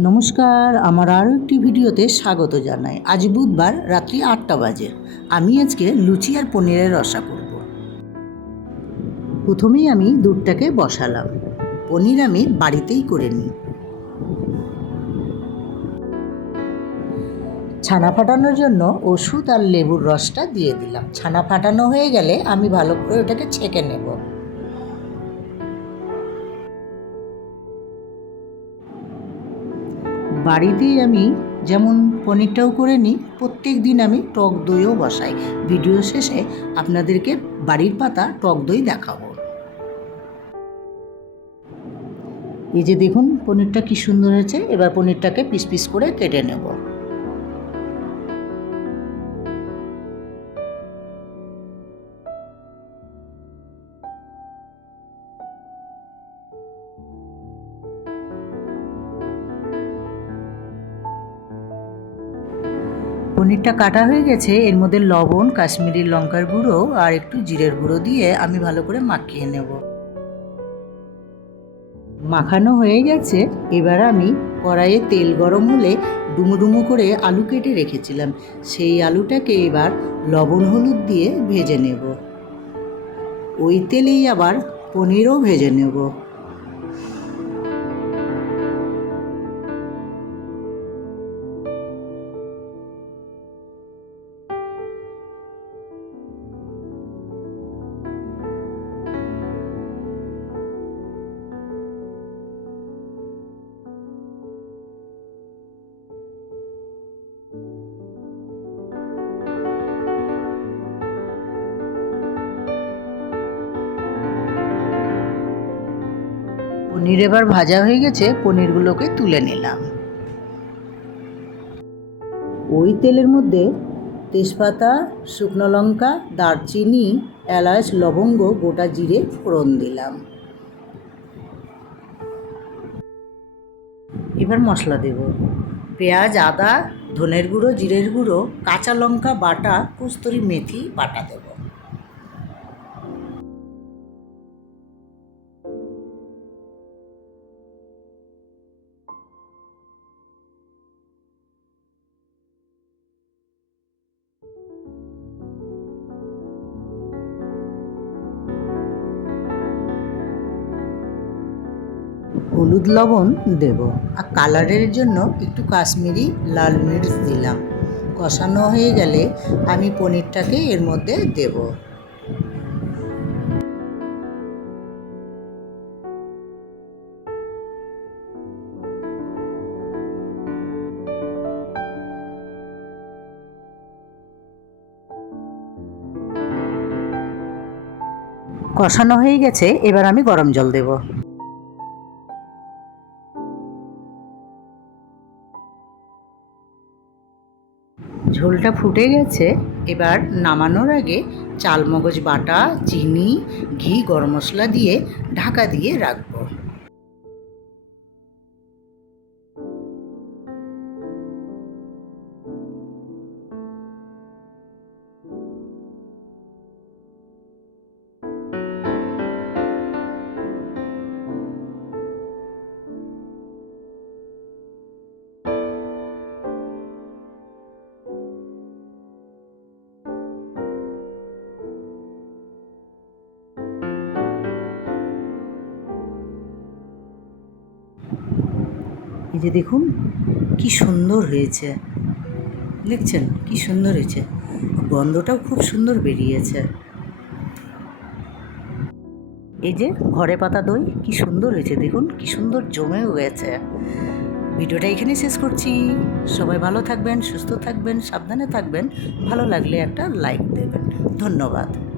নমস্কার, আমার আরও একটি ভিডিওতে স্বাগত জানাই। আজ বুধবার রাত্রি আটটা বাজে। আমি আজকে লুচি আর পনিরের রসা করব। প্রথমেই আমি দুধটাকে বসালাম। পনির আমি বাড়িতেই করে নিই। ছানা ফাটানোর জন্য ওষুধ আর লেবুর রসটা দিয়ে দিলাম। ছানা ফাটানো হয়ে গেলে আমি ভালো করে ওটাকে ছেঁকে নেব। বাড়িতেই আমি যেমন পনিরটাও করে নিই, প্রত্যেক দিন আমি টক দইও বসাই। ভিডিও শেষে আপনাদেরকে বাড়ির পাতা টক দই দেখাবো। এই যে দেখুন, পনিরটা কি সুন্দর হয়েছে। এবার পনিরটাকে পিস পিস করে কেটে নেব। পনিরটা কাটা হয়ে গেছে, এর মধ্যে লবণ, কাশ্মীরি লঙ্কার গুঁড়ো আর একটু জিরের গুঁড়ো দিয়ে আমি ভালো করে মাখিয়ে নেব। মাখানো হয়ে গেছে, এবার আমি কড়াইয়ে তেল গরম হলে ডুমো ডুমো করে আলু কেটে রেখেছিলাম, সেই আলুটাকে এবার লবণ হলুদ দিয়ে ভেজে নেব। ওই তেলেই আবার পনিরও ভেজে নেব। পনির এবার ভাজা হয়ে গেছে, পনিরগুলোকে তুলে নিলাম। ওই তেলের মধ্যে তেজপাতা, শুকনো লঙ্কা, দারচিনি, এলাচ, লবঙ্গ, গোটা জিরে ফোড়ন দিলাম। এবার মশলা দেব। পেঁয়াজ, আদা, ধনের গুঁড়ো, জিরের গুঁড়ো, কাঁচা লঙ্কা, বাটা, কস্তুরি মেথি, বাটা দেবো। হলুদ লবণ দেব। আর কালারের জন্য একটু কাশ্মীরি লাল মির্চ দিলাম। কষানো হয়ে গেলে আমি পনিরটাকে এর মধ্যে দেব। কষানো হয়ে গেছে, এবার আমি গরম জল দেবো। ঝোলটা ফুটে গেছে। এবার নামানোর আগে চালমগজ বাটা, চিনি, ঘি, গরম মশলা দিয়ে ঢাকা দিয়ে রাখব। এই যে দেখুন, কি সুন্দর হয়েছে। দেখছেন, কি সুন্দর হয়েছে। গন্ধটাও খুব সুন্দর বেরিয়েছে। এই যে ঘরে পাতা দই, কি সুন্দর হয়েছে। দেখুন, কি সুন্দর জমেও গেছে। ভিডিওটা এখানে শেষ করছি। সবাই ভালো থাকবেন, সুস্থ থাকবেন, সাবধানে থাকবেন। ভালো লাগলে একটা লাইক দেবেন। ধন্যবাদ।